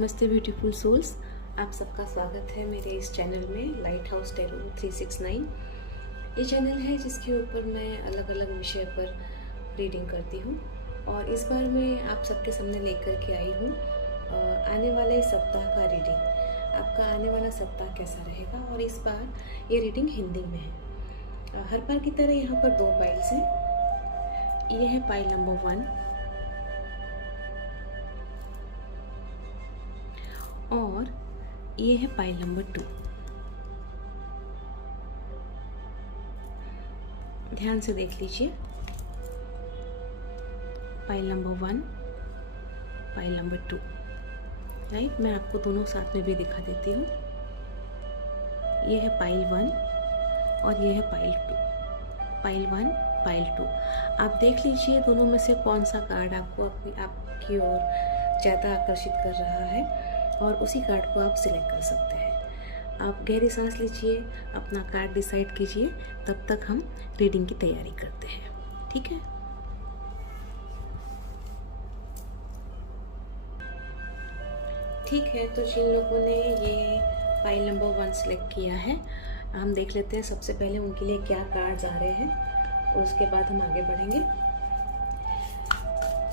नमस्ते beautiful souls. आप सबका स्वागत है मेरे इस चैनल में लाइट हाउस टैरो 369। ये चैनल है जिसके ऊपर मैं अलग अलग विषय पर रीडिंग करती हूँ और इस बार मैं आप सबके सामने लेकर के आई हूँ आने वाले सप्ताह का रीडिंग। आपका आने वाला सप्ताह कैसा रहेगा और इस बार ये रीडिंग हिंदी में है। हर बार की तरह यहाँ पर 2 पाइल्स हैं। ये है पाइल नंबर 1 और ये है पाइल नंबर 2। ध्यान से देख लीजिए। Pile number 1, pile number 2। Right, मैं आपको दोनों साथ में भी दिखा देती हूँ। ये है पाइल 1 और ये है पाइल 2। Pile 1, pile 2। आप देख लीजिए दोनों में से कौन सा कार्ड आपको आपकी ओर ज़्यादा आकर्षित कर रहा है और उसी कार्ड को आप सिलेक्ट कर सकते हैं। आप गहरी सांस लीजिए, अपना कार्ड डिसाइड कीजिए, तब तक हम रीडिंग की तैयारी करते हैं। ठीक है, ठीक है। तो जिन लोगों ने ये पाइल नंबर 1 सिलेक्ट किया है, हम देख लेते हैं सबसे पहले उनके लिए क्या कार्ड्स आ रहे हैं और उसके बाद हम आगे बढ़ेंगे।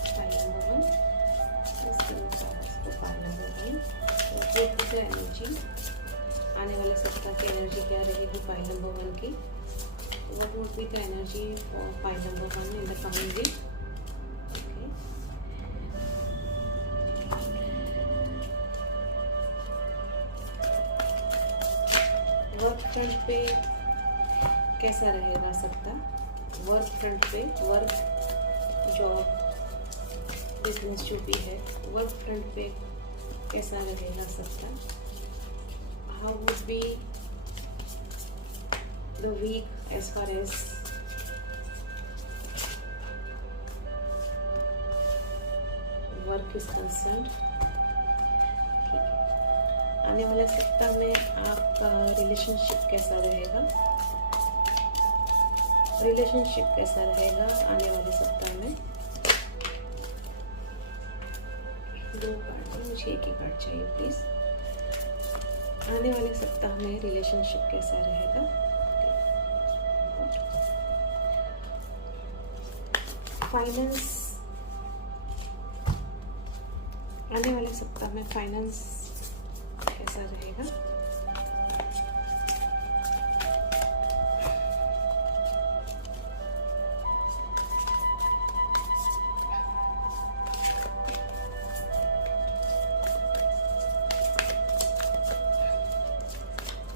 पाइल नंबर 1, पाइल नंबर 1 तो एनर्जी, आने वाले सप्ताह की एनर्जी क्या रहेगी पाइल नंबर 1 की। What would be the energy for pile number 1 in the coming week. Work front पे कैसा रहेगा सप्ताह। वर्क फ्रंट पे, वर्क, जॉब, बिजनेस जो भी है, वर्क फ्रंट पे कैसा रहेगा सप्ताह। How would be the week as far as work is concerned. ठीक है, आने वाले सप्ताह में आपका रिलेशनशिप कैसा रहेगा। रिलेशनशिप कैसा रहेगा आने वाले सप्ताह में। 2 कार्ड, मुझे एक ही कार्ड चाहिए प्लीज। आने वाले सप्ताह में रिलेशनशिप कैसा रहेगा। फाइनेंस, आने वाले सप्ताह में फाइनेंस कैसा रहेगा।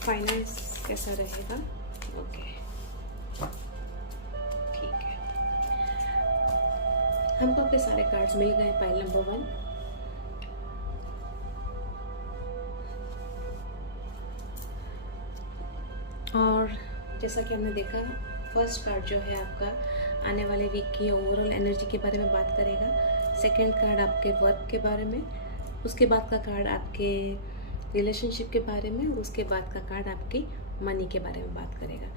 फाइनेंस कैसा रहेगा। ओके, ठीक है। हमको आपके सारे कार्ड्स मिल गए पाइल नंबर 1। और जैसा कि हमने देखा, फर्स्ट कार्ड जो है आपका आने वाले वीक की ओवरऑल एनर्जी के बारे में बात करेगा। सेकंड कार्ड आपके वर्क के बारे में, उसके बाद का कार्ड आपके रिलेशनशिप के बारे में, उसके बाद का कार्ड आपकी मनी के बारे में बात करेगा।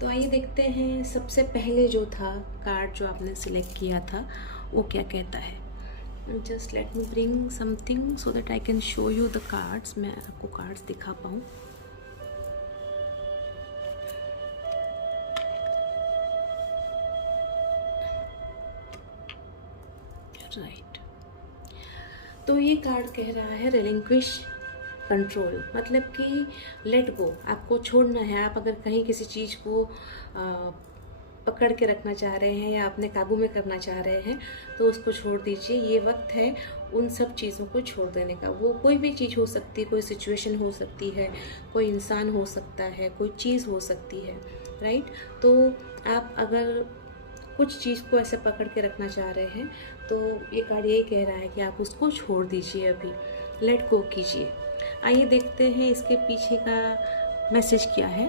तो आइए देखते हैं सबसे पहले जो था कार्ड जो आपने सिलेक्ट किया था वो क्या कहता है। Just let me bring something so that I can show you the cards. मैं आपको कार्ड्स दिखा पाऊँ। राइट, तो ये कार्ड कह रहा है रिलिंक्विश कंट्रोल, मतलब कि लेट गो, आपको छोड़ना है। आप अगर कहीं किसी चीज़ को पकड़ के रखना चाह रहे हैं या अपने काबू में करना चाह रहे हैं तो उसको छोड़ दीजिए। ये वक्त है उन सब चीज़ों को छोड़ देने का। वो कोई भी चीज़ हो सकती है, कोई सिचुएशन हो सकती है, कोई इंसान हो सकता है, कोई चीज़ हो सकती है। राइट, तो आप अगर कुछ चीज़ को ऐसे पकड़ के रखना चाह रहे हैं तो ये कार्ड यही कह रहा है कि आप उसको छोड़ दीजिए, अभी लेट गो कीजिए। आइए देखते हैं इसके पीछे का मैसेज क्या है।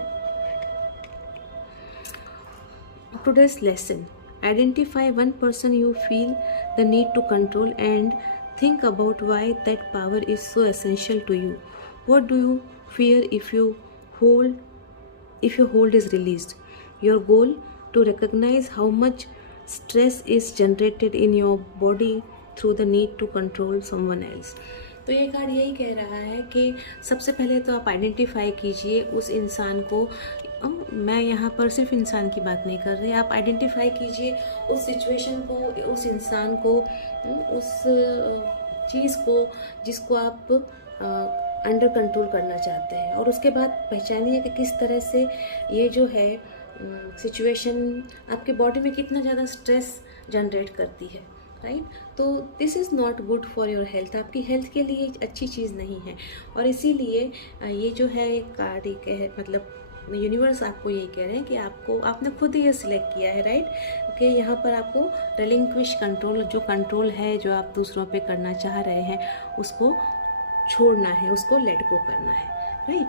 Today's lesson, identify one person you feel the need to control and think about why that power is so essential to you. What do you fear if your hold is released. Your goal to recognize how much stress is generated in your body through the need to control someone else. तो ये card यही कह रहा है कि सबसे पहले तो आप आइडेंटिफाई कीजिए उस इंसान को। मैं यहाँ पर सिर्फ इंसान की बात नहीं कर रही, आप आइडेंटिफाई कीजिए उस सिचुएशन को, उस इंसान को, उस चीज़ को जिसको आप अंडर कंट्रोल करना चाहते हैं, और उसके बाद पहचानिए कि किस तरह से ये जो है सिचुएशन आपके बॉडी में कितना ज़्यादा स्ट्रेस जनरेट करती है, राइट। तो this is not good for your health, आपकी हेल्थ के लिए अच्छी चीज़ नहीं है। और इसीलिए ये जो है कार्ड एक है, मतलब यूनिवर्स आपको यही कह रहे हैं कि आपने खुद ही ये सिलेक्ट किया है, राइट, कि यहाँ पर आपको रिलिंक्विश कंट्रोल, जो कंट्रोल है जो आप दूसरों पे करना चाह रहे हैं उसको छोड़ना है, उसको लेट गो करना है, राइट।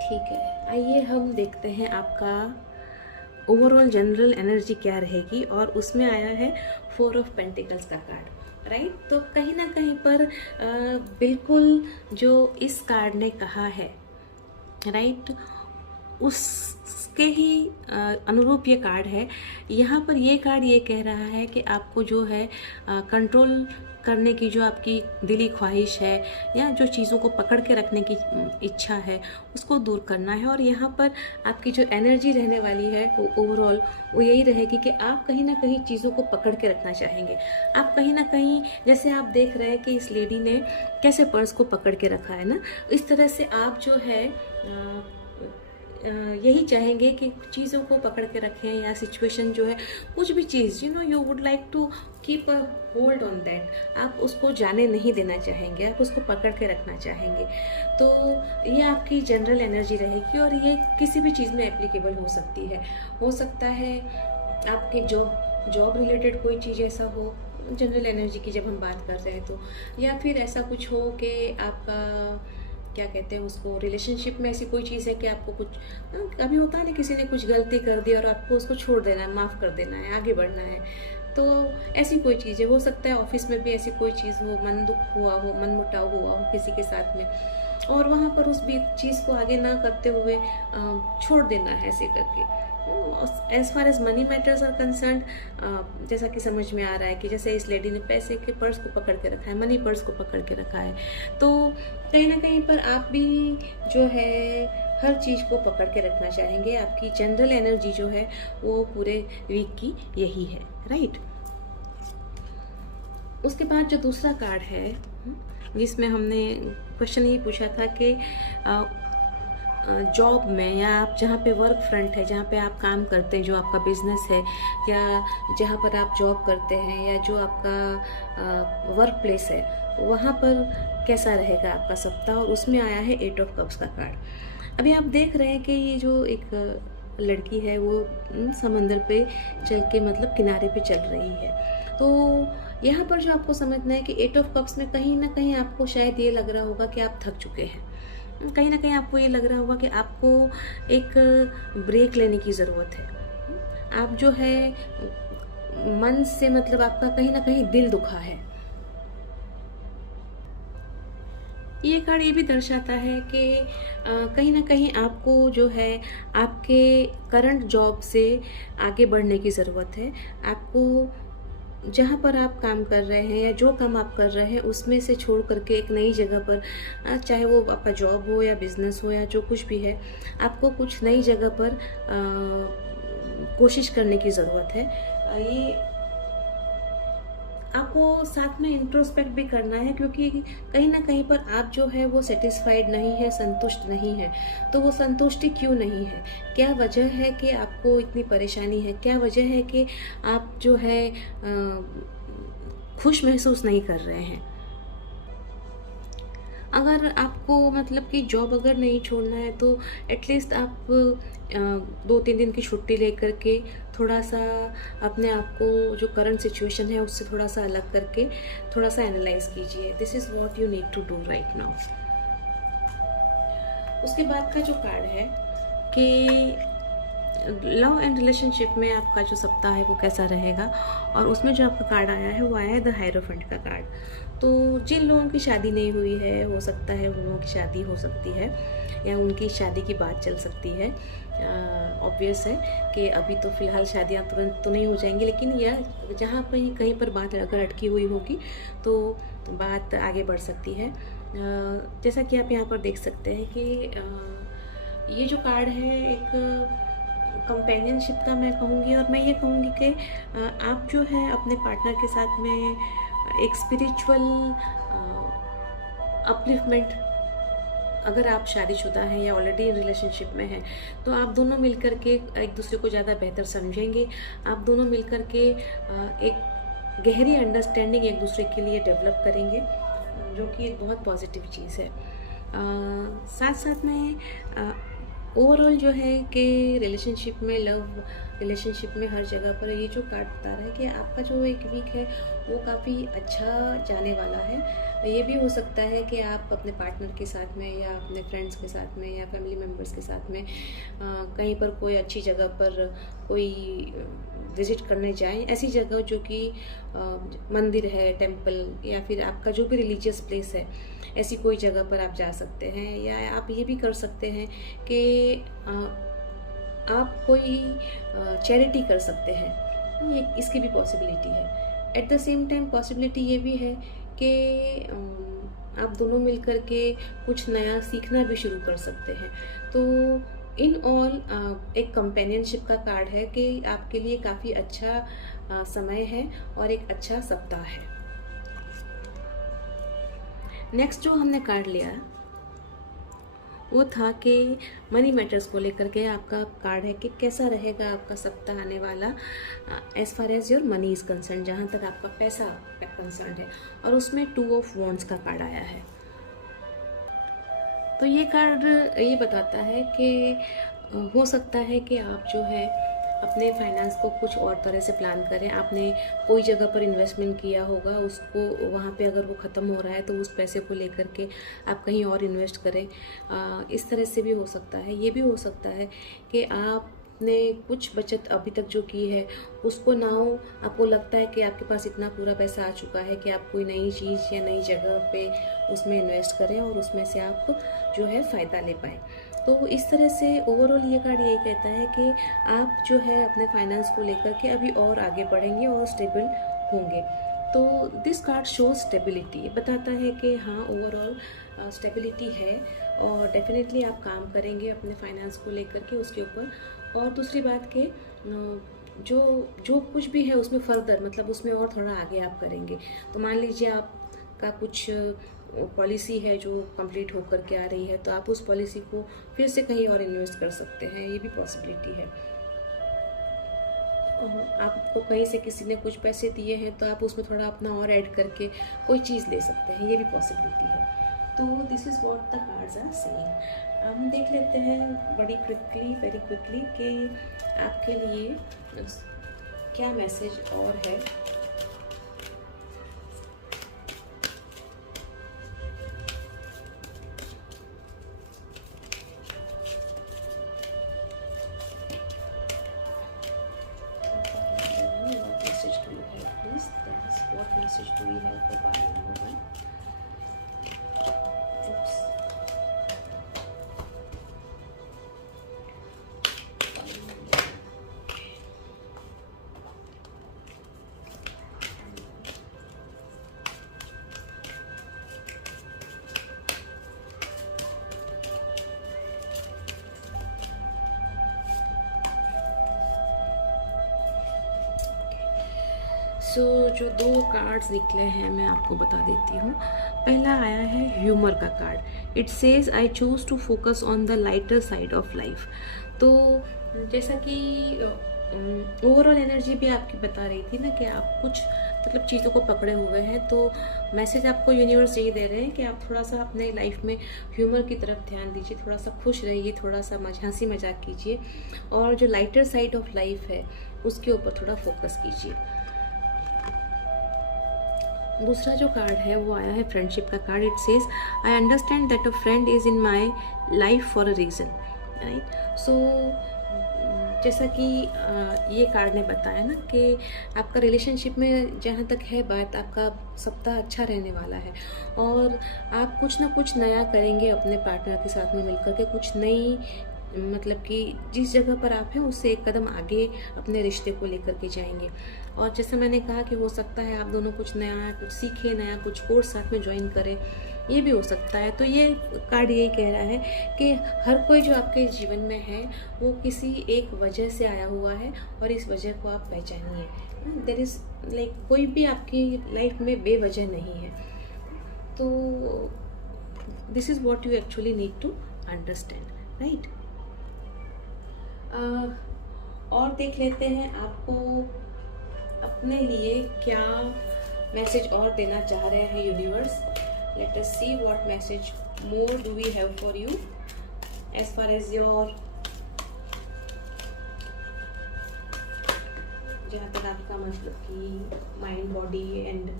ठीक है, आइए हम देखते हैं आपका ओवरऑल जनरल एनर्जी क्या रहेगी। और उसमें आया है 4 ऑफ पेंटिकल्स का कार्ड, राइट। तो कहीं ना कहीं पर बिल्कुल जो इस कार्ड ने कहा है, राइट, उसके ही अनुरूप ये कार्ड है। यहाँ पर ये कार्ड ये कह रहा है कि आपको जो है कंट्रोल करने की जो आपकी दिली ख्वाहिश है या जो चीज़ों को पकड़ के रखने की इच्छा है उसको दूर करना है। और यहाँ पर आपकी जो एनर्जी रहने वाली है वो ओवरऑल वो यही रहेगी कि आप कहीं ना कहीं चीज़ों को पकड़ के रखना चाहेंगे। आप कहीं ना कहीं, जैसे आप देख रहे हैं कि इस लेडी ने कैसे पर्स को पकड़ के रखा है ना, इस तरह से आप जो है यही चाहेंगे कि चीज़ों को पकड़ के रखें, या सिचुएशन जो है कुछ भी चीज़ you would like to keep a hold on that, आप उसको जाने नहीं देना चाहेंगे, आप उसको पकड़ के रखना चाहेंगे। तो ये आपकी जनरल एनर्जी रहेगी और ये किसी भी चीज़ में एप्लीकेबल हो सकती है। हो सकता है आपके जॉब रिलेटेड कोई चीज़ ऐसा हो, जनरल एनर्जी की जब हम बात कर रहे हैं तो, या फिर ऐसा कुछ हो कि आपका क्या कहते हैं उसको, रिलेशनशिप में ऐसी कोई चीज़ है कि आपको कुछ, कभी होता है ना किसी ने कुछ गलती कर दी और आपको उसको छोड़ देना है, माफ़ कर देना है, आगे बढ़ना है। तो ऐसी कोई चीज़ है। हो सकता है ऑफिस में भी ऐसी कोई चीज़ हो, मन दुख हुआ हो, मन मुटाव हुआ हो किसी के साथ में, और वहाँ पर उस भी चीज़ को आगे ना करते हुए छोड़ देना है ऐसे करके। As far as money matters are concern, जैसा कि समझ में आ रहा है कि जैसे इस लेडी ने पैसे के पर्स को पकड़ के रखा है, मनी पर्स को पकड़ के रखा है, तो कहीं ना कहीं पर आप भी जो है हर चीज़ को पकड़ के रखना चाहेंगे। आपकी जनरल एनर्जी जो है वो पूरे वीक की यही है, राइट। उसके बाद जो दूसरा कार्ड है जिसमें हमने क्वेश्चन ये पूछा था कि जॉब में, या आप जहाँ पे वर्क फ्रंट है, जहाँ पे आप काम करते हैं, जो आपका बिजनेस है, या जहाँ पर आप जॉब करते हैं, या जो आपका वर्क प्लेस है, वहाँ पर कैसा रहेगा आपका सप्ताह। और उसमें आया है 8 ऑफ कप्स का कार्ड। अभी आप देख रहे हैं कि ये जो एक लड़की है वो समंदर पे चल के, मतलब किनारे पे चल रही है। तो यहाँ पर जो आपको समझना है कि 8 ऑफ कप्स में कहीं ना कहीं आपको शायद ये लग रहा होगा कि आप थक चुके हैं, कहीं ना कहीं आपको ये लग रहा होगा कि आपको एक ब्रेक लेने की ज़रूरत है। आप जो है मन से, मतलब आपका कहीं ना कहीं दिल दुखा है। ये कार्ड ये भी दर्शाता है कि कहीं ना कहीं आपको जो है आपके करंट जॉब से आगे बढ़ने की ज़रूरत है। आपको जहाँ पर आप काम कर रहे हैं या जो काम आप कर रहे हैं उसमें से छोड़ करके एक नई जगह पर, चाहे वो आपका जॉब हो या बिजनेस हो या जो कुछ भी है, आपको कुछ नई जगह पर कोशिश करने की ज़रूरत है। ये आपको साथ में इंट्रोस्पेक्ट भी करना है, क्योंकि कहीं ना कहीं पर आप जो है वो सेटिस्फाइड नहीं है, संतुष्ट नहीं है। तो वो संतुष्टि क्यों नहीं है, क्या वजह है कि आपको इतनी परेशानी है, क्या वजह है कि आप जो है खुश महसूस नहीं कर रहे हैं। अगर आपको मतलब कि जॉब अगर नहीं छोड़ना है तो एटलीस्ट आप 2-3 दिन की छुट्टी लेकर के थोड़ा सा अपने आप को जो करंट सिचुएशन है उससे थोड़ा सा अलग करके थोड़ा सा एनालाइज कीजिए। This is what you need to do right now. उसके बाद का जो कार्ड है कि लव एंड रिलेशनशिप में आपका जो सप्ताह है वो कैसा रहेगा। और उसमें जो आपका कार्ड आया है वो आया है द हायरोफेंट का कार्ड। तो जिन लोगों की शादी नहीं हुई है, हो सकता है उन लोगों की शादी हो सकती है या उनकी शादी की बात चल सकती है। ऑब्वियस है कि अभी तो फ़िलहाल शादियाँ तुरंत तो नहीं हो जाएंगी, लेकिन यह जहाँ पर कहीं पर बात अगर अटकी हुई होगी तो बात आगे बढ़ सकती है। जैसा कि आप यहाँ पर देख सकते हैं कि ये जो कार्ड है एक कंपेनियनशिप का मैं कहूँगी, और मैं ये कहूँगी कि आप जो है अपने पार्टनर के साथ में एक स्पिरिचुअल अपलिफ्टमेंट, अगर आप शादीशुदा हैं या ऑलरेडी रिलेशनशिप में हैं तो आप दोनों मिलकर के एक दूसरे को ज़्यादा बेहतर समझेंगे। आप दोनों मिलकर के एक गहरी अंडरस्टैंडिंग एक दूसरे के लिए डेवलप करेंगे, जो कि एक बहुत पॉजिटिव चीज़ है। साथ साथ में ओवरऑल जो है कि रिलेशनशिप में, लव रिलेशनशिप में हर जगह पर ये जो कार्ड बता रहा है कि आपका जो एक वीक है वो काफ़ी अच्छा जाने वाला है। ये भी हो सकता है कि आप अपने पार्टनर के साथ में या अपने फ्रेंड्स के साथ में या फैमिली मेम्बर्स के साथ में कहीं पर कोई अच्छी जगह पर कोई विज़िट करने जाएं, ऐसी जगह जो कि मंदिर है, टेम्पल, या फिर आपका जो भी रिलीजियस प्लेस है, ऐसी कोई जगह पर आप जा सकते हैं। या आप ये भी कर सकते हैं कि आप कोई चैरिटी कर सकते हैं, ये इसकी भी पॉसिबिलिटी है। At the same time possibility ये भी है कि आप दोनों मिलकर के कुछ नया सीखना भी शुरू कर सकते हैं। तो इन ऑल एक कंपेनियनशिप का कार्ड है कि आपके लिए काफ़ी अच्छा समय है और एक अच्छा सप्ताह है। नेक्स्ट जो हमने कार्ड लिया वो था कि मनी मैटर्स को लेकर के आपका कार्ड है कि कैसा रहेगा आपका सप्ताह आने वाला as far as your money is concern, जहाँ तक आपका पैसा कंसर्न है। और उसमें 2 ऑफ वॉन्ड्स का कार्ड आया है। तो ये कार्ड ये बताता है कि हो सकता है कि आप जो है अपने फाइनेंस को कुछ और तरह से प्लान करें। आपने कोई जगह पर इन्वेस्टमेंट किया होगा, उसको वहाँ पे अगर वो ख़त्म हो रहा है तो उस पैसे को लेकर के आप कहीं और इन्वेस्ट करें। इस तरह से भी हो सकता है। ये भी हो सकता है कि आपने कुछ बचत अभी तक जो की है उसको ना हो, आपको लगता है कि आपके पास इतना पूरा पैसा आ चुका है कि आप कोई नई चीज़ या नई जगह पे उसमें इन्वेस्ट करें और उसमें से आप जो है फ़ायदा ले पाएँ। तो इस तरह से ओवरऑल ये कार्ड यही कहता है कि आप जो है अपने फाइनेंस को लेकर के अभी और आगे बढ़ेंगे और स्टेबल होंगे। तो दिस कार्ड शो स्टेबिलिटी, बताता है कि हाँ ओवरऑल स्टेबिलिटी है और डेफिनेटली आप काम करेंगे अपने फाइनेंस को लेकर के उसके ऊपर। और दूसरी बात कि जो कुछ भी है उसमें फर्दर, मतलब उसमें और थोड़ा आगे आप करेंगे। तो मान लीजिए आपका कुछ पॉलिसी है जो कंप्लीट होकर के आ रही है, तो आप उस पॉलिसी को फिर से कहीं और इन्वेस्ट कर सकते हैं, ये भी पॉसिबिलिटी है। आपको कहीं से किसी ने कुछ पैसे दिए हैं तो आप उसमें थोड़ा अपना और ऐड करके कोई चीज़ ले सकते हैं, ये भी पॉसिबिलिटी है। तो this is what the cards are saying. हम देख लेते हैं वेरी क्विकली कि आपके लिए क्या मैसेज और है। What message do we have for Bali number 1? सो जो 2 कार्ड्स निकले हैं मैं आपको बता देती हूँ। पहला आया है ह्यूमर का card. It says I choose to focus on the lighter side of life. तो जैसा कि ओवरऑल एनर्जी भी आपकी बता रही थी ना कि आप कुछ मतलब चीज़ों को पकड़े हुए हैं, तो मैसेज आपको यूनिवर्स यही दे रहे हैं कि आप थोड़ा सा अपने लाइफ में ह्यूमर की तरफ ध्यान दीजिए, थोड़ा सा खुश रहिए, थोड़ा सा हंसी मजाक कीजिए और जो लाइटर साइड ऑफ लाइफ है उसके ऊपर थोड़ा फोकस कीजिए। दूसरा जो कार्ड है वो आया है फ्रेंडशिप का card. It says I understand that a friend is in my life for a reason, right. So जैसा कि ये कार्ड ने बताया ना कि आपका रिलेशनशिप में जहाँ तक है बात, आपका सप्ताह अच्छा रहने वाला है और आप कुछ ना कुछ नया करेंगे अपने पार्टनर के साथ में मिलकर के, कुछ नई मतलब कि जिस जगह पर आप हैं उससे एक कदम आगे अपने रिश्ते को लेकर के जाएंगे। और जैसे मैंने कहा कि हो सकता है आप दोनों कुछ नया कुछ सीखें, नया कुछ कोर्स साथ में ज्वाइन करें, ये भी हो सकता है। तो ये कार्ड यही कह रहा है कि हर कोई जो आपके जीवन में है वो किसी एक वजह से आया हुआ है और इस वजह को आप पहचानिए। देयर इज़ लाइक कोई भी आपकी लाइफ में बेवजह नहीं है। तो this is what you actually need to understand, right. और देख लेते हैं आपको अपने लिए क्या मैसेज और देना चाह रहे हैं universe. Let us see what message more do we have for you as far as your, जहाँ तक आपका मतलब कि mind, body and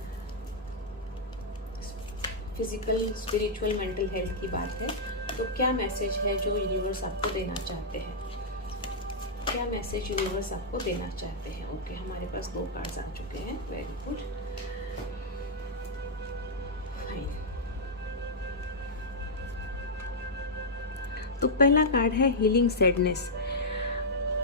physical, spiritual, mental health की बात है। तो क्या मैसेज है जो यूनिवर्स आपको देना चाहते हैं, क्या मैसेज यूनिवर्स आपको देना चाहते हैं। ओके, हमारे पास 2 कार्ड्स आ चुके हैं, वेरी गुड, फाइन। तो पहला कार्ड है healing sadness.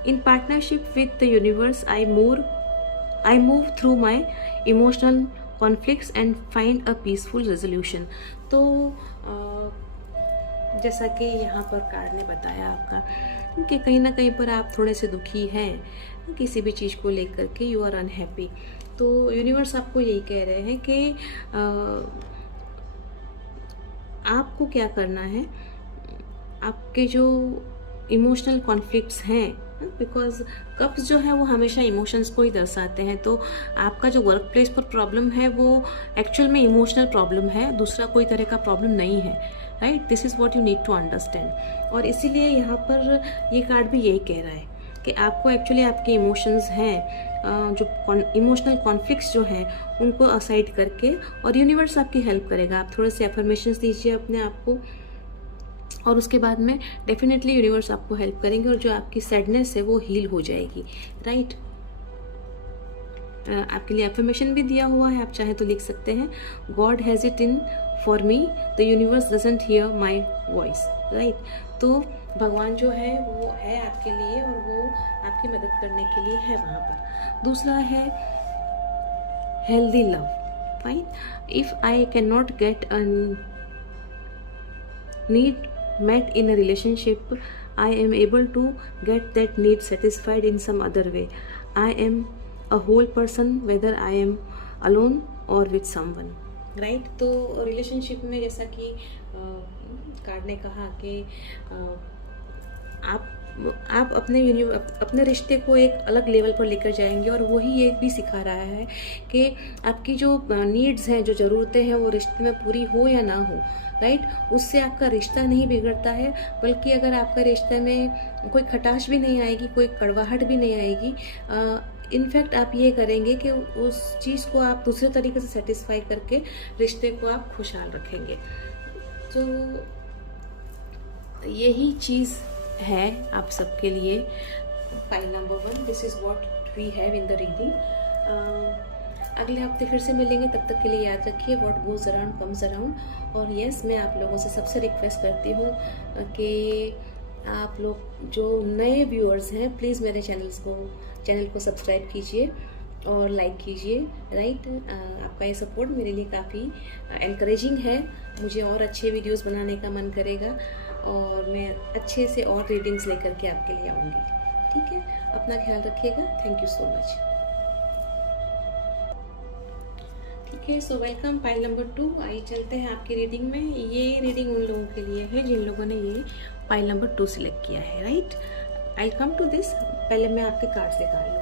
In partnership with the universe I move through my emotional conflicts and find a peaceful resolution. तो जैसा कि यहाँ पर कार्ड ने बताया आपका कि कहीं ना कहीं पर आप थोड़े से दुखी हैं किसी भी चीज़ को लेकर के, यू आर अनहैप्पी। तो यूनिवर्स आपको यही कह रहे हैं कि आपको क्या करना है, आपके जो इमोशनल कॉन्फ्लिक्ट्स हैं, बिकॉज कप्स जो है वो हमेशा इमोशंस को ही दर्शाते हैं। तो आपका जो वर्क प्लेस पर प्रॉब्लम है वो एक्चुअल में इमोशनल प्रॉब्लम है, दूसरा कोई तरह का प्रॉब्लम नहीं है, right. This is what you need to understand. और इसीलिए यहाँ पर ये कार्ड भी यही कह रहा है कि आपको एक्चुअली आपके इमोशंस हैं, जो इमोशनल कॉन्फ्लिक्ट्स जो हैं उनको असाइड करके, और यूनिवर्स आपकी हेल्प करेगा। आप थोड़े से अफर्मेशंस दीजिए अपने आप को और उसके बाद में डेफिनेटली यूनिवर्स आपको हेल्प करेंगे और जो आपकी सैडनेस है वो हील हो जाएगी, राइट। आपके लिए अफर्मेशन भी दिया हुआ है, आप चाहें तो लिख सकते हैं, God has it in for me, the universe doesn't here my voice, right. तो भगवान जो है वो है आपके लिए और वो आपकी मदद करने के लिए है वहाँ पर। दूसरा है healthy love, fine. If I can not get a need met in a relationship, I am able to get that need satisfied in some other way. I am a whole person whether I am alone or with someone, right? तो relationship में जैसा कि card ने कहा कि आप अपने रिश्ते को एक अलग लेवल पर लेकर जाएंगे और वही ये भी सिखा रहा है कि आपकी जो नीड्स हैं, जो ज़रूरतें हैं वो रिश्ते में पूरी हो या ना हो, राइट। उससे आपका रिश्ता नहीं बिगड़ता है, बल्कि अगर आपका रिश्ते में कोई खटास भी नहीं आएगी, कोई कड़वाहट भी नहीं आएगी। इनफैक्ट आप ये करेंगे कि उस चीज़ को आप दूसरे तरीके से सेटिस्फाई करके रिश्ते को आप खुशहाल रखेंगे। तो यही चीज़ है आप सबके लिए। File number 1, this is what we have in the reading. अगले हफ्ते फिर से मिलेंगे, तब तक के लिए याद रखिए what goes around comes around. और यस, मैं आप लोगों से सबसे रिक्वेस्ट करती हूँ कि आप लोग जो नए व्यूअर्स हैं प्लीज़ मेरे चैनल को सब्सक्राइब कीजिए और लाइक कीजिए, राइट। आपका ये सपोर्ट मेरे लिए काफ़ी एनकरेजिंग है, मुझे और अच्छे वीडियोस बनाने का मन करेगा और मैं अच्छे से और रीडिंग्स लेकर के आपके लिए आऊँगी, ठीक है। अपना ख्याल रखिएगा, थैंक यू सो मच। ठीक है, सो वेलकम पाइल नंबर 2। आइए चलते हैं आपकी रीडिंग में। ये रीडिंग उन लोगों के लिए है जिन लोगों ने ये पाइल नंबर 2 सिलेक्ट किया है, right. I come to this, पहले मैं आपके कार्ड्स निकाल लूँ।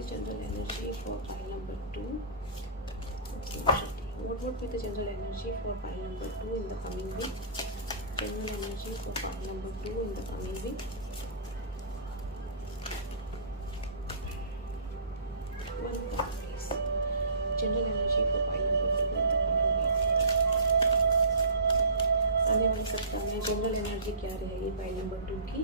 General energy for pile number 2। What would be the general energy for pile number 2 in the coming week? General energy for pile number 2 in the coming week. One card, please. General energy for pile number 2 in the coming week. आने वाले सप्ताह में general energy क्या रहेगी pile number 2 की।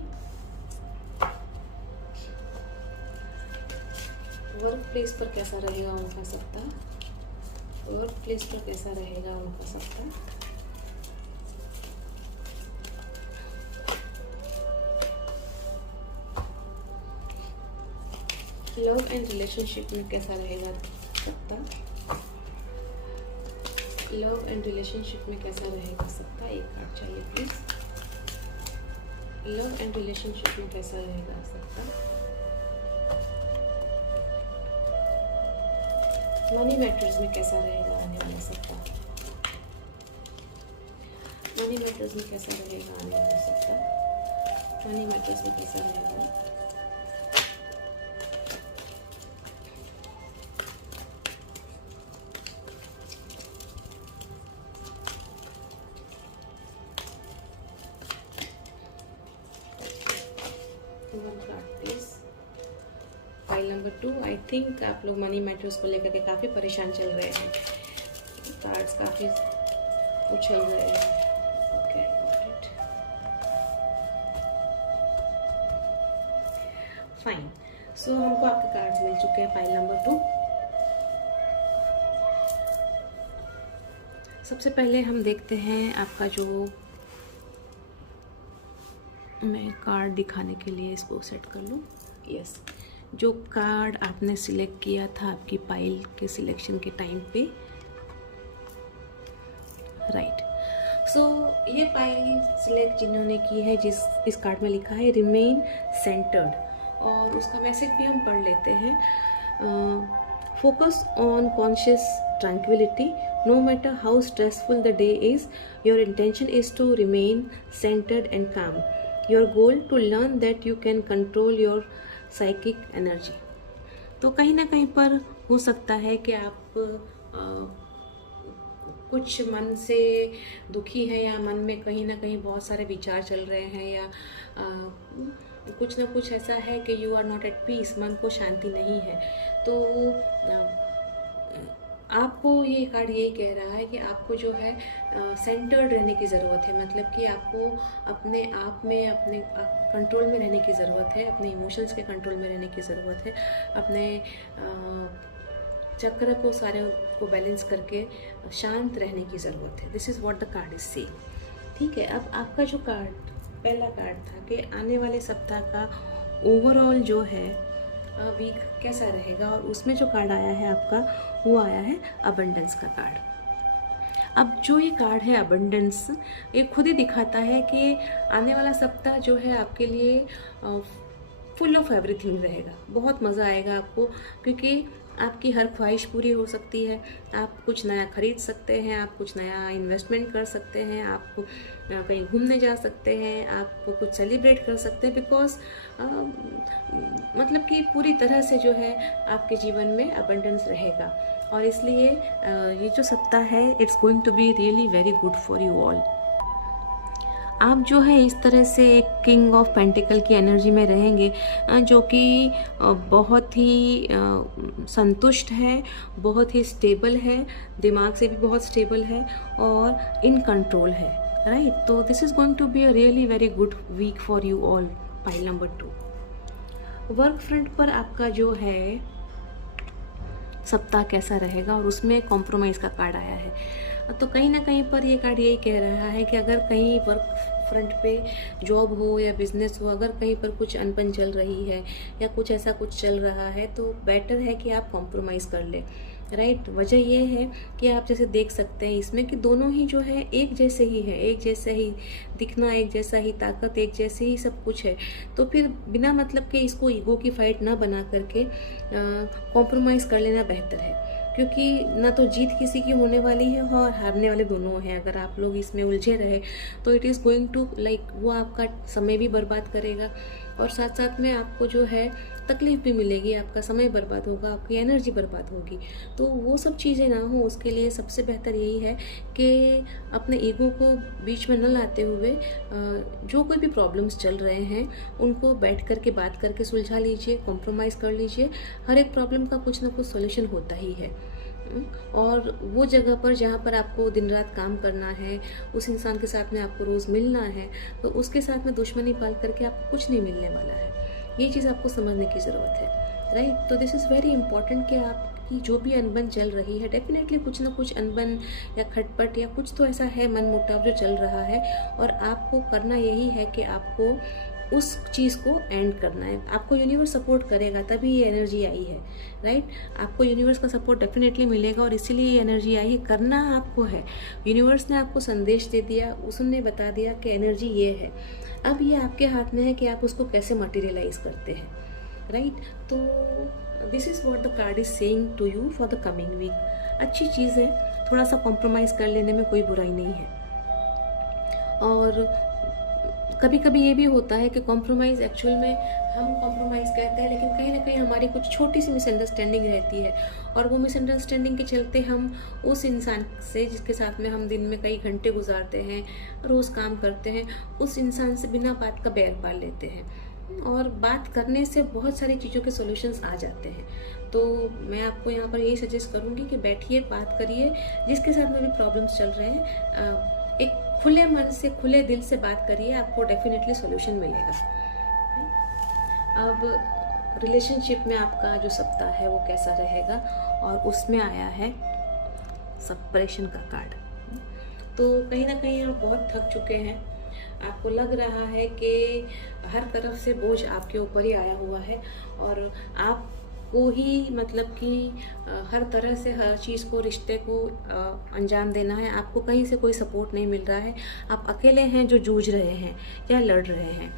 Work place पर कैसा रहेगा उनका सप्ताह, वर्क प्लेस पर कैसा रहेगा उनका सप्ताह। लव एंड रिलेशनशिप में कैसा रहेगा सप्ताह, लव एंड रिलेशनशिप में कैसा रहेगा सप्ताह। एक कार्ड चाहिए प्लीज। लव एंड रिलेशनशिप में कैसा रहेगा सप्ताह। मनी मैटर्स में कैसा रहेगा आने वाला सप्ताह, मनी मैटर्स में कैसा रहेगा आने वाला सप्ताह, मनी मैटर्स में कैसा रहेगा। File number 2। आई थिंक आप लोग मनी मैटर्स को लेकर के काफ़ी परेशान चल रहे हैं, कार्ड्स काफ़ी उछल रहे हैं। Okay, got it, fine. So हमको आपके कार्ड्स मिल चुके हैं फाइल नंबर 2। सबसे पहले हम देखते हैं आपका जो, मैं कार्ड दिखाने के लिए इसको सेट कर लूँ। यस, जो कार्ड आपने सिलेक्ट किया था आपकी पाइल के सिलेक्शन के टाइम पे, राइट। सो ये पाइल सिलेक्ट जिन्होंने की है, इस कार्ड में लिखा है रिमेन सेंटर्ड, और उसका मैसेज भी हम पढ़ लेते हैं। Focus on conscious tranquillity, no matter how stressful the day is, your intention is to remain centered and calm. Your goal to learn that you can control your psychic energy. तो कहीं ना कहीं पर हो सकता है कि आप कुछ मन से दुखी हैं, या मन में कहीं ना कहीं बहुत सारे विचार चल रहे हैं, या कुछ ना कुछ ऐसा है कि you are not at peace, मन को शांति नहीं है। तो आपको ये कार्ड यही कह रहा है कि आपको जो है सेंटर्ड रहने की ज़रूरत है, मतलब कि आपको अपने आप में, अपने कंट्रोल में रहने की ज़रूरत है, अपने इमोशंस के कंट्रोल में रहने की ज़रूरत है, अपने चक्र को सारे को बैलेंस करके शांत रहने की ज़रूरत है। This is what the card is saying. ठीक है, अब आपका जो कार्ड, पहला कार्ड था कि आने वाले सप्ताह का ओवरऑल जो है वीक कैसा रहेगा, और उसमें जो कार्ड आया है आपका, वो आया है अबंडेंस का कार्ड। अब जो ये कार्ड है अबंडेंस, ये खुद ही दिखाता है कि आने वाला सप्ताह जो है आपके लिए फुल ऑफ एवरीथिंग रहेगा। बहुत मज़ा आएगा आपको, क्योंकि आपकी हर ख्वाहिश पूरी हो सकती है। आप कुछ नया खरीद सकते हैं, आप कुछ नया इन्वेस्टमेंट कर सकते हैं, आप कहीं घूमने जा सकते हैं, आप कुछ सेलिब्रेट कर सकते हैं, बिकॉज मतलब कि पूरी तरह से जो है आपके जीवन में अबंडेंस रहेगा। और इसलिए ये जो सप्ताह है, it's going to be really very good for you all. आप जो है इस तरह से एक किंग ऑफ पेंटिकल की एनर्जी में रहेंगे, जो कि बहुत ही संतुष्ट है, बहुत ही स्टेबल है, दिमाग से भी बहुत स्टेबल है, और इन कंट्रोल है, राइट। तो this is going to be a really very good week for you all. Pile number 2। Work front पर आपका जो है सप्ताह कैसा रहेगा, और उसमें कॉम्प्रोमाइज़ का कार्ड आया है। तो कहीं ना कहीं पर ये कार्ड यही कह रहा है कि अगर कहीं वर्क फ्रंट पे जॉब हो या बिजनेस हो, अगर कहीं पर कुछ अनबन चल रही है या कुछ ऐसा कुछ चल रहा है, तो बेटर है कि आप कॉम्प्रोमाइज़ कर लें, राइट। वजह ये है कि आप जैसे देख सकते हैं इसमें कि दोनों ही जो है एक जैसे ही है, एक जैसे ही दिखना, एक जैसा ही ताकत, एक जैसे ही सब कुछ है। तो फिर बिना मतलब के इसको ईगो की फाइट ना बना करके कॉम्प्रोमाइज़ कर लेना बेहतर है, क्योंकि ना तो जीत किसी की होने वाली है और हारने वाले दोनों हैं। अगर आप लोग इसमें उलझे रहे तो it is going to like, वो आपका समय भी बर्बाद करेगा, और साथ साथ में आपको जो है तकलीफ भी मिलेगी, आपका समय बर्बाद होगा, आपकी एनर्जी बर्बाद होगी। तो वो सब चीज़ें ना हो, उसके लिए सबसे बेहतर यही है कि अपने ईगो को बीच में न लाते हुए जो कोई भी प्रॉब्लम्स चल रहे हैं उनको बैठ करके बात करके सुलझा लीजिए, कॉम्प्रोमाइज़ कर लीजिए। हर एक प्रॉब्लम का कुछ ना कुछ सॉल्यूशन होता ही है, और वो जगह पर जहाँ पर आपको दिन रात काम करना है, उस इंसान के साथ में आपको रोज़ मिलना है, तो उसके साथ में दुश्मनी पाल करके आपको कुछ नहीं मिलने वाला है। ये चीज़ आपको समझने की ज़रूरत है, राइट। तो दिस इज़ वेरी इंपॉर्टेंट कि आपकी जो भी अनबन चल रही है, डेफिनेटली कुछ ना कुछ अनबन या खटपट या कुछ तो ऐसा है, मन मुटाव जो चल रहा है, और आपको करना यही है कि आपको उस चीज़ को एंड करना है। आपको यूनिवर्स सपोर्ट करेगा, तभी ये एनर्जी आई है, राइट। आपको यूनिवर्स का सपोर्ट डेफिनेटली मिलेगा और इसीलिए ये एनर्जी आई है। करना आपको है, यूनिवर्स ने आपको संदेश दे दिया, उसने बता दिया कि एनर्जी ये है। अब ये आपके हाथ में है कि आप उसको कैसे मटेरियलाइज करते हैं, राइट। तो this is what the card is saying to you for the coming week. अच्छी चीज़ है, थोड़ा सा कॉम्प्रोमाइज़ कर लेने में कोई बुराई नहीं है। और कभी कभी ये भी होता है कि कॉम्प्रोमाइज़ एक्चुअल में हम कॉम्प्रोमाइज़ कहते हैं, लेकिन कहीं ना कहीं हमारी कुछ छोटी सी मिसअंडरस्टैंडिंग रहती है, और वो मिसअंडरस्टैंडिंग के चलते हम उस इंसान से जिसके साथ में हम दिन में कई घंटे गुजारते हैं, रोज़ काम करते हैं, उस इंसान से बिना बात का बैर पाल लेते हैं। और बात करने से बहुत सारी चीज़ों के सॉल्यूशंस आ जाते हैं। तो मैं आपको यहाँ पर यही सजेस्ट करूँगी कि बैठिए, बात करिए, जिसके साथ में भी प्रॉब्लम्स चल रहे हैं, एक खुले मन से, खुले दिल से बात करिए, आपको डेफिनेटली सॉल्यूशन मिलेगा। अब रिलेशनशिप में आपका जो सप्ताह है वो कैसा रहेगा, और उसमें आया है सेपरेशन का कार्ड। तो कहीं ना कहीं आप बहुत थक चुके हैं, आपको लग रहा है कि हर तरफ से बोझ आपके ऊपर ही आया हुआ है, और आपको ही मतलब कि हर तरह से हर चीज़ को, रिश्ते को अंजाम देना है। आपको कहीं से कोई सपोर्ट नहीं मिल रहा है, आप अकेले हैं जो जूझ रहे हैं या लड़ रहे हैं।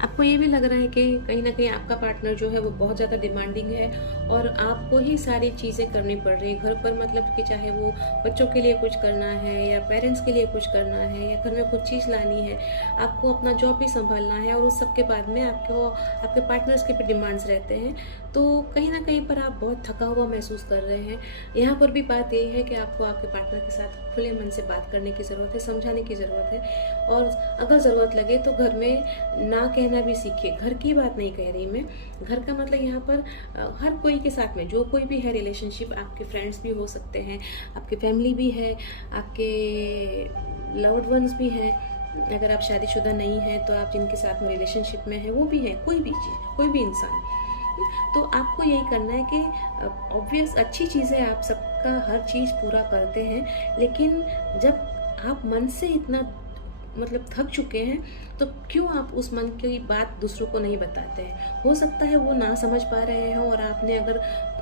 आपको ये भी लग रहा है कि कहीं ना कहीं आपका पार्टनर जो है वो बहुत ज़्यादा डिमांडिंग है, और आपको ही सारी चीज़ें करनी पड़ रही है घर पर, मतलब कि चाहे वो बच्चों के लिए कुछ करना है या पेरेंट्स के लिए कुछ करना है या घर में कुछ चीज़ लानी है, आपको अपना जॉब भी संभालना है, और उस सब के बाद में आपके पार्टनर्स के भी डिमांड्स रहते हैं। तो कहीं ना कहीं पर आप बहुत थका हुआ महसूस कर रहे हैं। यहाँ पर भी बात यही है कि आपको आपके पार्टनर के साथ खुले मन से बात करने की ज़रूरत है, समझाने की ज़रूरत है, और अगर ज़रूरत लगे तो घर में ना कहना भी सीखिए। घर की बात नहीं कह रही मैं, घर का मतलब यहाँ पर हर कोई के साथ में जो कोई भी है रिलेशनशिप, आपके फ्रेंड्स भी हो सकते हैं, आपकी फैमिली भी है, आपके लव्ड वंस भी हैं, अगर आप शादीशुदा नहीं हैं तो आप जिनके साथ में रिलेशनशिप में हैं वो भी हैं, कोई भी चीज़, कोई भी इंसान। तो आपको यही करना है कि ऑब्वियस अच्छी चीज़ है, आप सबका हर चीज़ पूरा करते हैं, लेकिन जब आप मन से इतना मतलब थक चुके हैं तो क्यों आप उस मन की बात दूसरों को नहीं बताते हैं। हो सकता है वो ना समझ पा रहे हों, और आपने अगर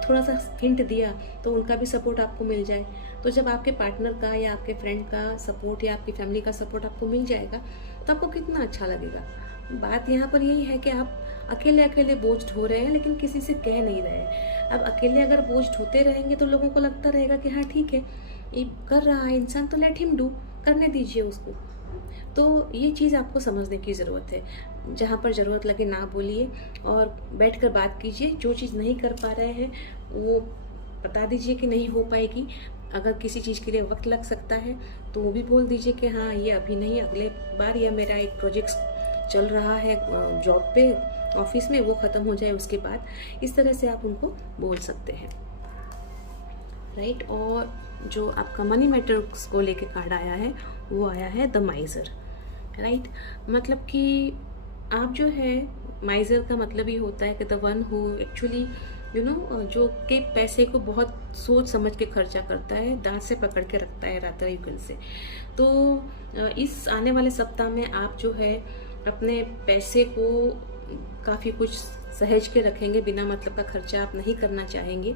थोड़ा सा हिंट दिया तो उनका भी सपोर्ट आपको मिल जाए। तो जब आपके पार्टनर का या आपके फ्रेंड का सपोर्ट या आपकी फैमिली का सपोर्ट आपको मिल जाएगा तो आपको कितना अच्छा लगेगा। बात यहाँ पर यही है कि आप अकेले अकेले बोझ ढो रहे हैं, लेकिन किसी से कह नहीं रहे। अब अकेले अगर बोझ ढोते रहेंगे तो लोगों को लगता रहेगा कि हाँ ठीक है, ये कर रहा है इंसान तो लेट हिम डू, करने दीजिए उसको। तो ये चीज़ आपको समझने की ज़रूरत है। जहाँ पर ज़रूरत लगे ना बोलिए, और बैठकर बात कीजिए। जो चीज़ नहीं कर पा रहे हैं वो बता दीजिए कि नहीं हो पाएगी। अगर किसी चीज़ के लिए वक्त लग सकता है तो वो भी बोल दीजिए कि हाँ ये अभी नहीं, अगले बार, या मेरा एक प्रोजेक्ट चल रहा है जॉब पे, ऑफिस में, वो ख़त्म हो जाए उसके बाद। इस तरह से आप उनको बोल सकते हैं, राइट। और जो आपका मनी मैटर्स को लेके कार्ड आया है वो आया है द माइजर, राइट। मतलब कि आप जो है, माइजर का मतलब ये होता है कि द वन हु एक्चुअली जो कि पैसे को बहुत सोच समझ के खर्चा करता है, दांत से पकड़ के रखता है राता युगल से। तो इस आने वाले सप्ताह में आप जो है अपने पैसे को काफ़ी कुछ सहेज के रखेंगे, बिना मतलब का खर्चा आप नहीं करना चाहेंगे।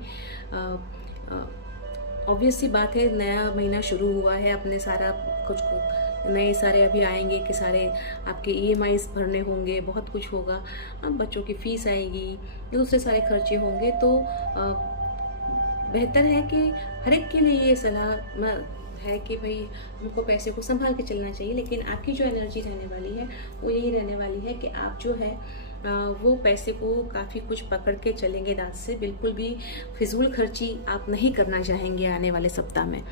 ऑब्वियस सी बात है, नया महीना शुरू हुआ है, अपने सारा कुछ नए सारे अभी आएंगे कि सारे आपके EMIs भरने होंगे, बहुत कुछ होगा, बच्चों की फीस आएगी, दूसरे सारे खर्चे होंगे। तो बेहतर है कि हर एक के लिए ये सलाह है कि भाई हमको पैसे को संभाल के चलना चाहिए। लेकिन आपकी जो एनर्जी रहने वाली है वो यही रहने वाली है कि आप जो है वो पैसे को काफ़ी कुछ पकड़ के चलेंगे दांत से। बिल्कुल भी फिजूल खर्ची आप नहीं करना चाहेंगे आने वाले सप्ताह में,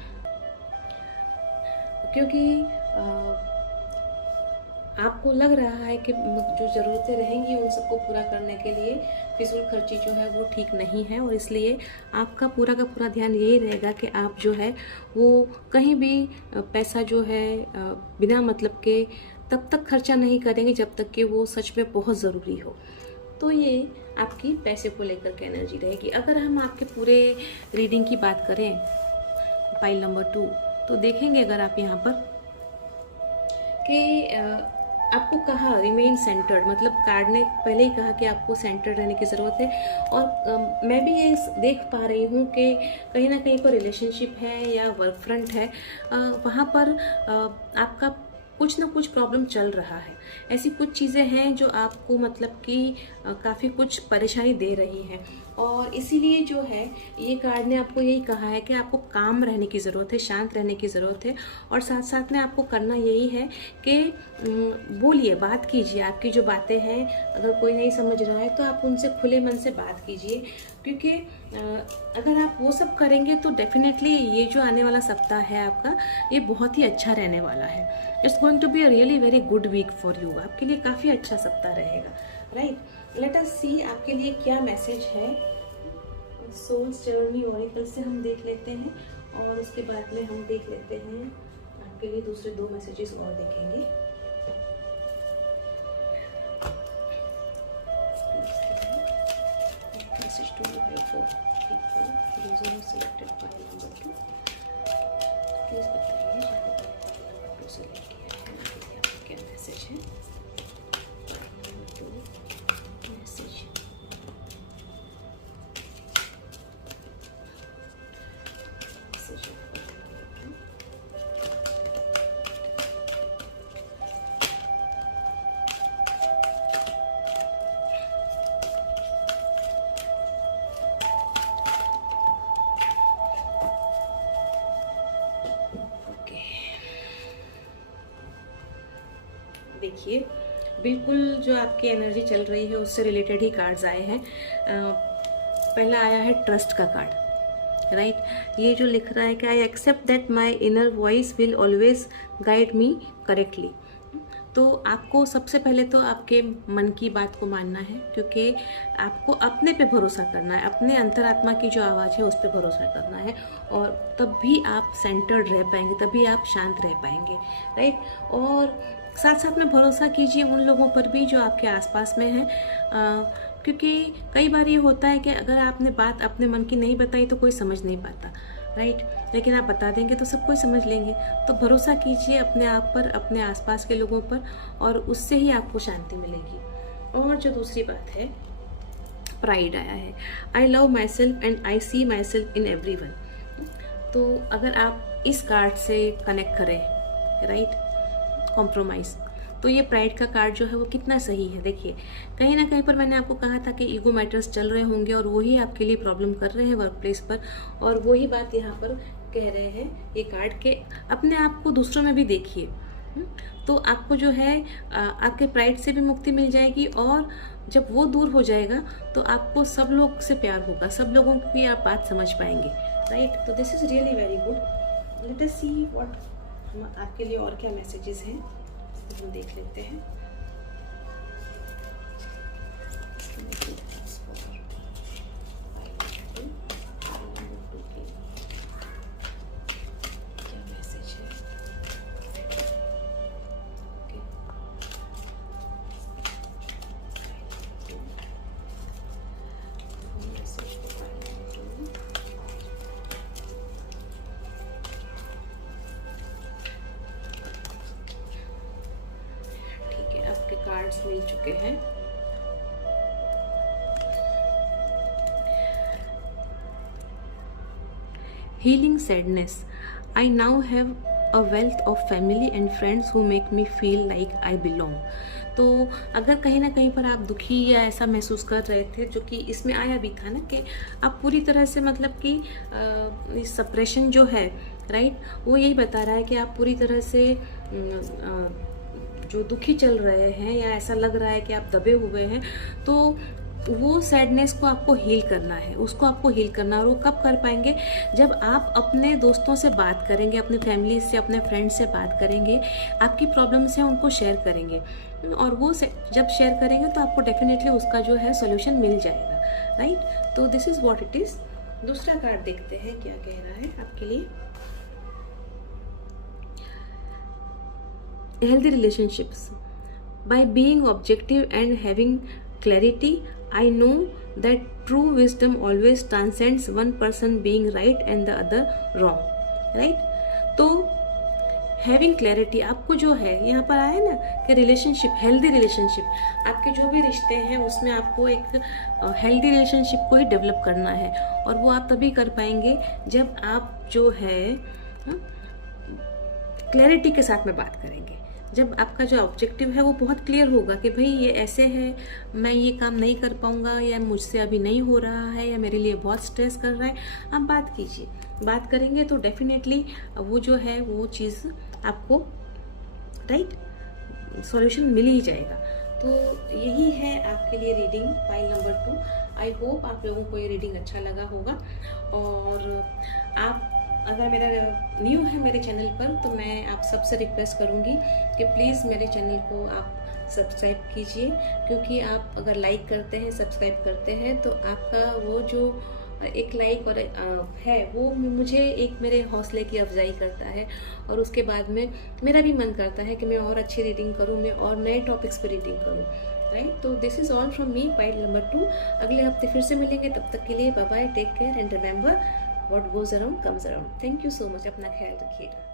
क्योंकि आपको लग रहा है कि जो ज़रूरतें रहेंगी उन सबको पूरा करने के लिए फिजूल खर्ची जो है वो ठीक नहीं है, और इसलिए आपका पूरा का पूरा ध्यान यही रहेगा कि आप जो है वो कहीं भी पैसा जो है बिना मतलब के तब तक खर्चा नहीं करेंगे जब तक कि वो सच में बहुत ज़रूरी हो। तो ये आपकी पैसे को लेकर के एनर्जी रहेगी। अगर हम आपके पूरे रीडिंग की बात करें पाइल नंबर 2, तो देखेंगे अगर आप यहाँ पर कि आपको कहा रिमेन सेंटर्ड, मतलब कार्ड ने पहले ही कहा कि आपको सेंटर्ड रहने की ज़रूरत है। और मैं भी ये देख पा रही हूँ कि कहीं ना कहीं पर रिलेशनशिप है या वर्क फ्रंट है, वहाँ पर आपका कुछ ना कुछ प्रॉब्लम चल रहा है। ऐसी कुछ चीज़ें हैं जो आपको मतलब कि काफ़ी कुछ परेशानी दे रही हैं, और इसीलिए जो है ये कार्ड ने आपको यही कहा है कि आपको काम रहने की ज़रूरत है, शांत रहने की ज़रूरत है। और साथ साथ में आपको करना यही है कि बोलिए, बात कीजिए। आपकी जो बातें हैं अगर कोई नहीं समझ रहा है तो आप उनसे खुले मन से बात कीजिए, क्योंकि अगर आप वो सब करेंगे तो डेफिनेटली ये जो आने वाला सप्ताह है आपका, ये बहुत ही अच्छा रहने वाला है। It's going to be a really very good week for you. आपके लिए काफ़ी अच्छा सप्ताह रहेगा, राइट। लेट अस सी आपके लिए क्या मैसेज है सोल्स जर्नी ऑरिकल से हम देख लेते हैं, और उसके बाद में हम देख लेते हैं आपके लिए दूसरे 2 मैसेजेस और देखेंगे। Message two for people using selected file number 2, please बताइए जो सेलेक्ट किया है उनके लिए आपका क्या मैसेज है। मैसेज देखिए, बिल्कुल जो आपकी एनर्जी चल रही है उससे रिलेटेड ही कार्ड्स आए हैं। पहला आया है ट्रस्ट का कार्ड, राइट। ये जो लिख रहा है कि I accept that my inner voice will always guide me correctly. तो आपको सबसे पहले तो आपके मन की बात को मानना है, क्योंकि आपको अपने पे भरोसा करना है, अपने अंतरात्मा की जो आवाज़ है उस पर भरोसा करना है, और तब भी आप सेंटर्ड रह पाएंगे, तभी आप शांत रह पाएंगे, राइट। और साथ साथ में भरोसा कीजिए उन लोगों पर भी जो आपके आसपास में हैं, क्योंकि कई बार ये होता है कि अगर आपने बात अपने मन की नहीं बताई तो कोई समझ नहीं पाता, राइट। लेकिन आप बता देंगे तो सब कोई समझ लेंगे। तो भरोसा कीजिए अपने आप पर, अपने आसपास के लोगों पर, और उससे ही आपको शांति मिलेगी। और जो दूसरी बात है, प्राइड आया है। I love myself and I see myself in everyone. तो अगर आप इस कार्ड से कनेक्ट करें, राइट, कॉम्प्रोमाइज़, तो ये प्राइड का कार्ड जो है वो कितना सही है। देखिए, कहीं ना कहीं पर मैंने आपको कहा था कि ईगो मैटर्स चल रहे होंगे और वही आपके लिए प्रॉब्लम कर रहे हैं वर्क प्लेस पर, और वही बात यहाँ पर कह रहे हैं ये कार्ड के अपने आप को दूसरों में भी देखिए। तो आपको जो है आपके प्राइड से भी मुक्ति मिल जाएगी, और जब वो दूर हो जाएगा तो आपको सब लोग से प्यार होगा, सब लोगों की आप बात समझ पाएंगे, राइट। तो this is really very good. Late us see what आपके लिए और क्या मैसेजेस हैं, हम देख लेते हैं। क्या मैसेज है? कार्ड्स मिल चुके हैं। Healing sadness, I now have a wealth of family and friends who make me feel like I belong. तो अगर कहीं ना कहीं पर आप दुखी या ऐसा महसूस कर रहे थे, जो कि इसमें आया भी था ना कि आप पूरी तरह से मतलब कि सप्रेशन जो है, राइट, वो यही बता रहा है कि आप पूरी तरह से जो दुखी चल रहे हैं या ऐसा लग रहा है कि आप दबे हुए हैं, तो वो सैडनेस को आपको हील करना है, उसको आपको हील करना है। और वो कब कर पाएंगे? जब आप अपने दोस्तों से बात करेंगे, अपने फैमिली से, अपने फ्रेंड्स से बात करेंगे, आपकी प्रॉब्लम्स हैं उनको शेयर करेंगे, और वो जब शेयर करेंगे तो आपको डेफिनेटली उसका जो है सॉल्यूशन मिल जाएगा, राइट। तो this is what it is. दूसरा कार्ड देखते हैं क्या कह रहा है आपके लिए। Healthy relationships, by being objective and having clarity, I know that true wisdom always transcends one person being right and the other wrong, right? तो हैविंग क्लैरिटी, आपको जो है यहाँ पर आया ना कि रिलेशनशिप, हेल्दी रिलेशनशिप, आपके जो भी रिश्ते हैं उसमें आपको एक हेल्दी रिलेशनशिप को ही डेवलप करना है। और वो आप तभी कर पाएंगे जब आप जो है क्लैरिटी के साथ में बात करेंगे। जब आपका जो ऑब्जेक्टिव है वो बहुत क्लियर होगा कि भाई ये ऐसे है, मैं ये काम नहीं कर पाऊँगा, या मुझसे अभी नहीं हो रहा है, या मेरे लिए बहुत स्ट्रेस कर रहा है, आप बात कीजिए। बात करेंगे तो डेफिनेटली वो जो है वो चीज़ आपको राइट सॉल्यूशन मिल ही जाएगा। तो यही है आपके लिए reading file number 2। I hope आप लोगों को ये रीडिंग अच्छा लगा होगा। और आप अगर मेरा न्यू है मेरे चैनल पर तो मैं आप सबसे रिक्वेस्ट करूँगी कि प्लीज़ मेरे चैनल को आप सब्सक्राइब कीजिए, क्योंकि आप अगर लाइक करते हैं, सब्सक्राइब करते हैं तो आपका वो जो एक लाइक और है वो मुझे एक मेरे हौसले की अफजाई करता है, और उसके बाद में मेरा भी मन करता है कि मैं और अच्छी रीडिंग करूँ, मैं और नए टॉपिक्स पर रीडिंग करूँ, राइट। तो this is all from me, file number 2। अगले हफ्ते फिर से मिलेंगे, तब तक के लिए bye bye, take care and remember what goes around comes around. Thank you so much, अपना ख्याल रखिएगा।